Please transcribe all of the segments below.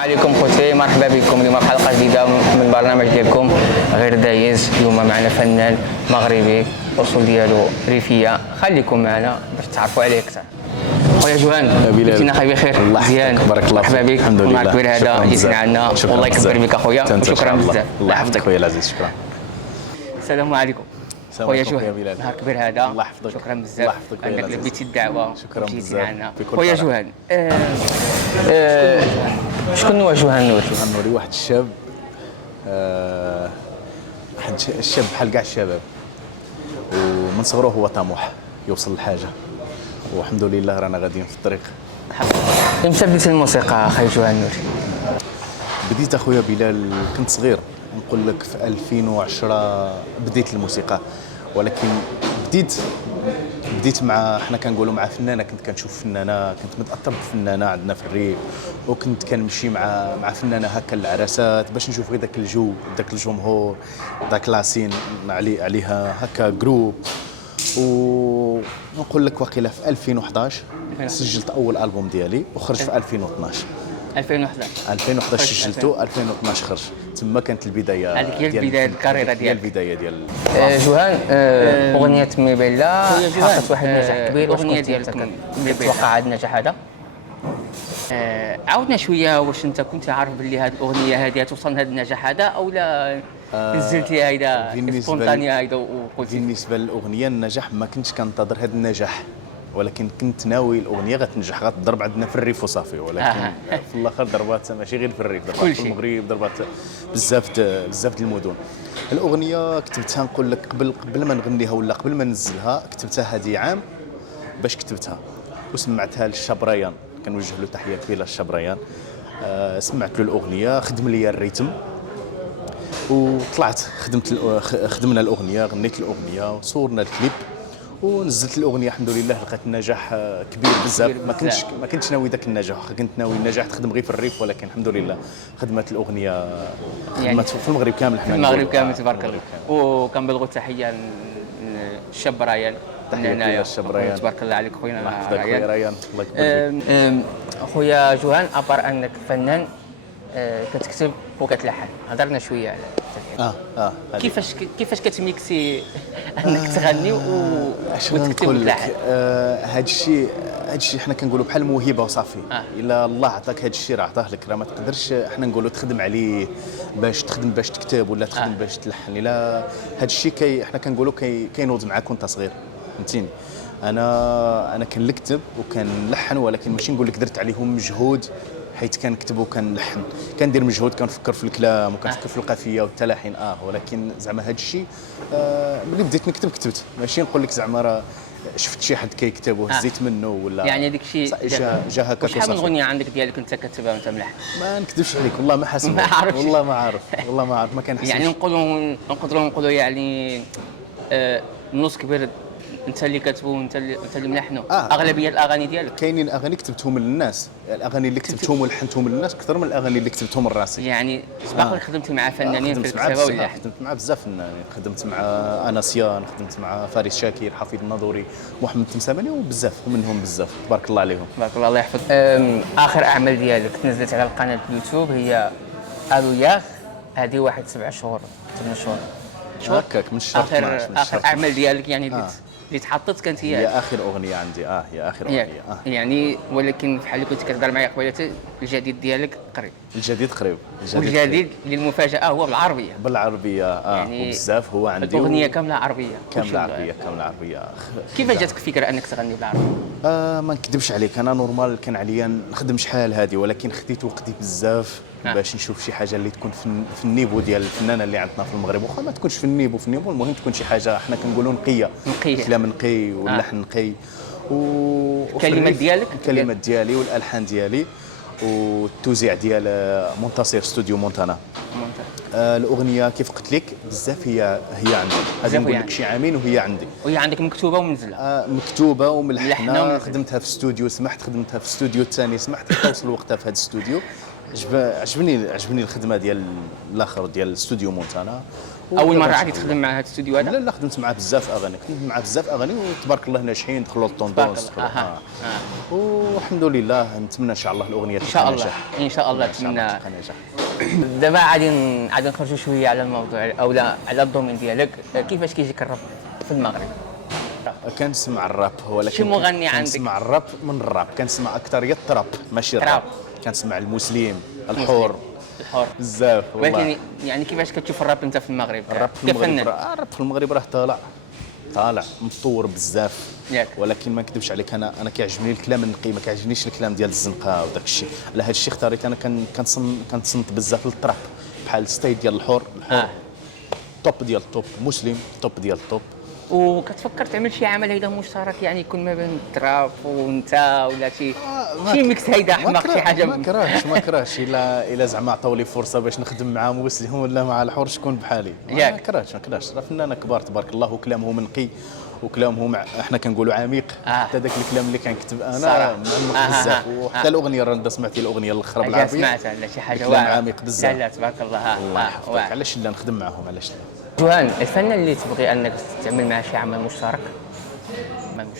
عليكم خوتي، مرحبا بكم اليوم في حلقه جديده من البرنامج ديالكم غير دايز. اليوم معنا فنان مغربي الاصول ديالو ريفيه، خليكم معنا باش تعرفوا عليه اكثر. خويا جوهان جيتينا خير بخير مزيان، بارك الله مرحبا بك. الحمد لله. نهار كبير هذا جيتينا عندنا، والله يكبر بك اخويا وشكرا بزاف. الله يحفظك خويا العزيز. شكرا. السلام عليكم خويا جوهان، نهار كبير هذا. الله يحفظك. شكرا الله بزاف يحفظك انك لبيتي الدعوه شكرا وجيتي بزاف. عندنا. بكل خويا فرح. جوهان شكون هو جوهان نوري؟ نوري واحد الشاب، واحد الشاب بحال كاع الشباب، ومن صغره هو طموح يوصل لحاجه، والحمد لله رانا غاديين في الطريق. امتى بديتي الموسيقى اخي جوهان نوري؟ بديت اخويا بلال كنت صغير، نقول لك في 2010 بديت الموسيقى، ولكن بديت مع حنا كنقولوا مع فنانه، كنت كنشوف فنانه، كنت متاثر بفنانه عندنا في الريف، وكنت كنمشي مع فنانه هكا العرسات باش نشوف غير داك الجو، داك الجمهور، داك لاسين عليها هكا جروب. ونقول لك واقيلا في 2011 سجلت اول البوم ديالي وخرج في 2012. 2011 سجلته، 2012 خرج. تما كانت البدايه، هذيك هي البدايه الكاريره ديالك. البدايه ديال جوهان، اغنيه ميبيلا حققت واحد النجاح كبير. الاغنيه ديالكم توقع هذا النجاح هذا؟ عاودنا شويه، واش انت كنت عارف باللي هذه الاغنيه هذه توصل لهذا النجاح هذا، او لا نزلتي هيدا سبونتاني هيدا وقلتي؟ بالنسبه للاغنيه النجاح ما كنتش كنتظر هذا النجاح، ولكن كنت ناوي الاغنيه غتنجح، غتضرب عندنا في الريف وصافي، ولكن في الاخر ضربات ماشي غير في الريف، ضربات في المغرب، ضربات بزاف د المدن. الاغنيه كتبتها نقول لك قبل ما نغنيها ولا قبل ما ننزلها، كتبتها هذه عام باش كتبتها وسمعتها للشبريان، كنوجه له تحيه كبيره للشبريان. سمعت له الاغنيه، خدم لي الريتم وطلعت خدمنا الاغنيه، غنيت الاغنيه وصورنا الكليب ونزلت الاغنيه. الحمد لله لقيت النجاح كبير بزاف. ما كنتش ناوي ذاك النجاح، كنت ناوي النجاح تخدم غير في الريف، ولكن الحمد لله خدمت الاغنيه، خدمت في المغرب كامل. في المغرب كامل تبارك الله. وكنبلغوا تحيه للشاب ريان هنايا، تبارك الله عليك خويا ريان. الله يكبر بك. خويا جوهان، ابار انك فنان كتكتب وكتلحن، هضرنا شويه على كيفاش كتميكسي انك تغني وتكتب وتلحن؟ هذا الشيء حنا كنقولوا بحال موهبه وصافي. الا الله عطاك هذا الشيء راه عطاه لك، راه ما تقدرش حنا نقولوا تخدم عليه باش تخدم باش تكتب ولا تخدم باش تلحن. الا هذا الشيء حنا كنقولوا كينوض معاك وانت صغير، فهمتيني. انا كنكتب وكنلحن، ولكن ماشي نقول لك درت عليهم مجهود، حيت كنكتب وكنلحن، كندير مجهود، كنفكر في الكلام وكنفكر في القافيه والتلاحين، ولكن زعما هذا الشيء ملي بديت نكتب كتبت، ماشي نقول لك زعما راه شفت شي حد كيكتب وهزيت منه ولا يعني هذاك الشيء جا هكا. شحال من اغنيه عندك ديالك انت كتبها وانت ملحن؟ ما نكذبش عليك والله ما حاسب، والله ما عارف ما كنحسبش. يعني نقدروا نقولوا يعني نص كبير انت اللي كاتبه وانت اللي ملحنه. اغلبيه الاغاني ديالك كاينين اغاني كتبتهم للناس، الاغاني اللي كتبتهم ولحنتهم للناس اكثر من الاغاني اللي كتبتهم لراسي. يعني سبق لك خدمت مع فنانين في الكتابه واللحن؟ خدمت مع بزاف فنانين، خدمت مع اناسيان، خدمت مع فارس شاكر، حفيظ الناظوري، محمد التمساماني، وبزاف ومنهم بزاف تبارك الله عليهم. تبارك الله يحفظ. اخر اعمال ديالك نزلت على القناه اليوتيوب هي الو ياغ، هذه واحد 7 شهور 8 شهور هكاك من الشهر 12. اخر اعمال ديالك يعني اللي تحطت كانت هي اخر اغنيه عندي. هي اخر اغنيه. يعني ولكن بحال اللي كنت كتهضر معايا قبيله، الجديد ديالك قريب. الجديد قريب. والجديد للمفاجاه هو بالعربيه. يعني بزاف هو عندي الاغنيه كامله عربيه. كامله عربيه. كيفاش جاتك الفكره انك تغني بالعربي؟ ما نكذبش عليك، انا نورمال كان عليا نخدم شحال هذه، ولكن خديت وقتي بزاف باش نشوف شي حاجه اللي تكون في النيفو ديال الفنانه اللي عندنا في المغرب، واخا ما تكونش في النيفو، المهم تكون شي حاجه حنا كنقولوا نقيه، كلام نقي واللحن نقي الكلمات ديالك، الكلمات ديالي والالحان ديالي والتوزيع ديال منتصر استوديو مونتانا. الاغنيه كيف قلت لك بزاف هي عندي، غادي نقول لك شي عامين وهي عندي، وهي عندك مكتوبه ومنزله. مكتوبه وملحنه، خدمتها في استوديو سمحت، خدمتها في استوديو الثاني سمحت، توصل وقتها في هذا الاستوديو. عجبني الخدمه ديال الاخر ديال الاستوديو مونتانا. اول مره عادي تخدم مع هذا الاستوديو هذا؟ لا خدمت معاه بزاف اغاني، وتبارك الله ناجحين، دخلوا للطوندونس. والحمد لله. نتمنى ان شاء الله الاغنيه ان شاء الله ان شاء الله نتمنى. دابا غادي نخرجوا شويه على الموضوع او لا على الدومين ديالك. كيفاش كيجيك الراب في المغرب؟ كنسمع الراب، ولكن شي مغني عندك؟ كنسمع الراب من الراب، كنسمع اكثريه الطراب ماشي الراب. كنسمع المسلم، الحور بزاف والله. ولكن يعني كيفاش كتشوف الراب انت في المغرب؟ الراب في المغرب راه طالع متطور بزاف ياك. ولكن ما نكذبش عليك، انا كيعجبني الكلام النقي، ما كيعجبنيش الكلام ديال الزنقه وداك الشيء. على هذا الشيء اختاريت انا كنتصنت بزاف للطراب، بحال ستايل ديال الحور توب ديال التوب، مسلم توب ديال التوب. وكتفكر تعمل شي عمل هيدا مشترك يعني يكون ما بين التراب وانت ولا شي ميكس هيدا احمق شي حاجه؟ ما كرهش الا زعما عطاو لي فرصه باش نخدم مع مسلم ولا مع الحر شكون بحالي. ما كرهش راه فنانه كبار تبارك الله، وكلامهم نقي وكلامهم احنا كنقولوا عميق. حتى داك الكلام اللي كنكتب انا معمق بزاف. وحتى الاغنيه راه انت سمعتي الاغنيه الاخرى بالعربيه؟ سمعتها لا شي حاجه كلام عميق بزاف. لا تبارك الله. الله يحفظك. علاش لا نخدم معاهم؟ علاش لا؟ جوهان، الفنان اللي تبغي انك تعمل معاه شي عمل مشترك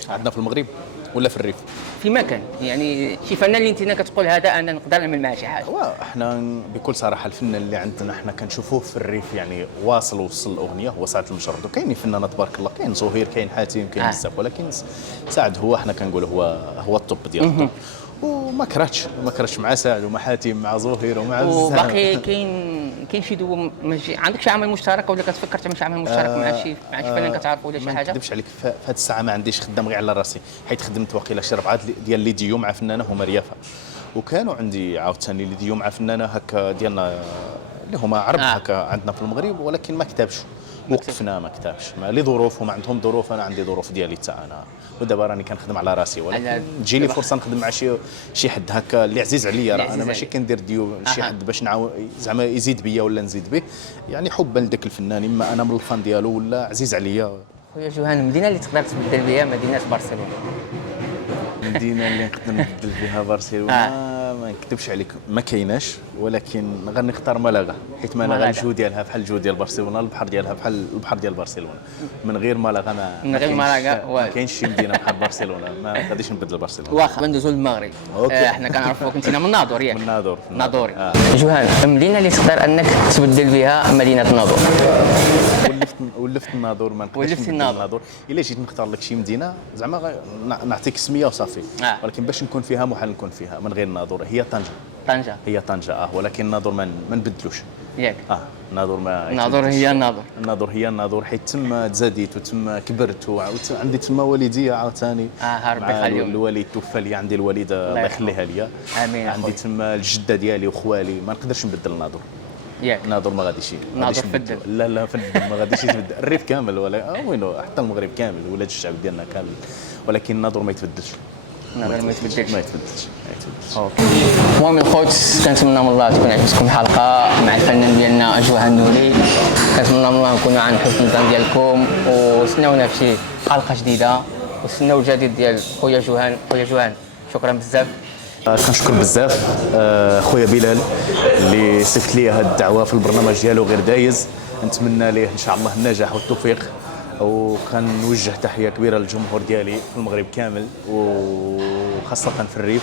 عندنا في المغرب ولا في الريف؟ في مكان يعني شي فنان اللي انت كتقول هذا انا نقدر نعمل معاه شي حاجه؟ احنا بكل صراحه الفنان اللي عندنا احنا كنشوفوه في الريف يعني وصل الاغنيه هو سعد المجرد. وكاينين فنانه تبارك الله، كاين زهير، كاين حاتم، كاين بزاف. ولكن سعد هو احنا كنقول هو الطوب ديال الطوب. وما كرهتش مع سعد ومع حاتم مع زهير ومع بزاف. وباقي كاين شي عندك شي عمل مشترك ولا كتفكر تعمل شي عمل مشترك مع شي فنان كتعرفوا ولا شي حاجه؟ ما نكذبش عليك، في هذه الساعه ما عنديش خدام غير على راسي، حيت خدمت واقيلا شي 4 ديال لي ديو مع فنانه هما ريافه. وكانوا عندي عاوتاني لي ديو مع فنانه هكا ديالنا اللي هما عرب هكا عندنا في المغرب، ولكن ما كتبش. وقفنا ما كتبش مع لي ظروف، هما عندهم ظروف، انا عندي ظروف ديالي حتى انا. ودابا راني كنخدم على راسي، ولكن تجيني فرصه نخدم مع شي حد هكا اللي عزيز عليا. راه انا ماشي كندير ديو شي حد باش نعاون زعما يزيد بيا ولا نزيد به، يعني حبا لذاك الفنان، اما انا من الفان ديالو ولا عزيز عليا. خويا جوهان، المدينه اللي تقدر تبدل بها مدينه برشلونه؟ المدينه اللي نقدر نبدل بها برشلونه ما نكذبش عليك ما كايناش، ولكن غنختار مالاغا، حيت مالاغا الجو ديالها بحال الجو ديال برشلونه، البحر ديالها بحال البحر ديال برشلونه. من غير مالاغا ما كاينش شي مدينه بحال برشلونه. ما غاديش نبدل برشلونه. واخا ندوزو للمغرب. احنا كنعرفوك انت من الناظور ياك؟ من الناظور. ناظوري. جوهان، المدينه اللي تقدر انك تبدل بها مدينه الناظور؟ ولفت الناظور، ما نقدرش نبدل الناظور. الا جيت نختار لك شي مدينه زعما نعطيك سميه وصافي. ولكن باش نكون فيها محال نكون فيها من غير الناظور. هي طنجه. هي طنجه ولكن الناظور ما نبدلوش ياك. الناظور ما الناظور هي الناظور حيت تما تزاديت وتما كبرت وعندي تما والديه عاوتاني. ربي يخليهم. الوالد توفى لي، عندي الوالده الله يخليها ليا. امين. عندي تما الجده ديالي وخوالي، ما نقدرش نبدل الناظور. ياك. الناظور ما غاديش فدل. لا فدل ما غاديش يتبدل. الريف كامل ولا وينو حتى المغرب كامل ولاد الشعب ديالنا كامل، ولكن الناظور ما يتبدلش. ما يتبدلش. اوكي. المهم الخوت، كنتمنى من الله تكون عجبتكم الحلقه مع الفنان ديالنا جوهان النوري. كنتمنى من الله نكونوا عن حسن الظن ديالكم، وستناونا في شي حلقه جديده، وستناو الجديد ديال خويا جوهان. شكرا بزاف. كنشكر بزاف خويا بلال اللي صيفط لي هذه الدعوه في البرنامج ديالو غير دايز. نتمنى ليه ان شاء الله النجاح والتوفيق، وكنوجه تحيه كبيره للجمهور ديالي في المغرب كامل وخاصه في الريف.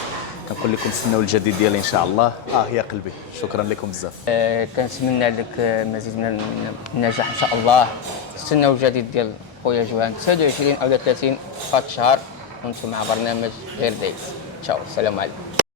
كنقول لكم استناو الجديد ديالي ان شاء الله. يا قلبي شكرا لكم بزاف. كنتمنى لك مزيد من النجاح ان شاء الله. استناو الجديد ديال خويا جوهان 29 او 30 فهاد الشهر، وانتم مع برنامج غير دايز. تشاو، السلام عليكم.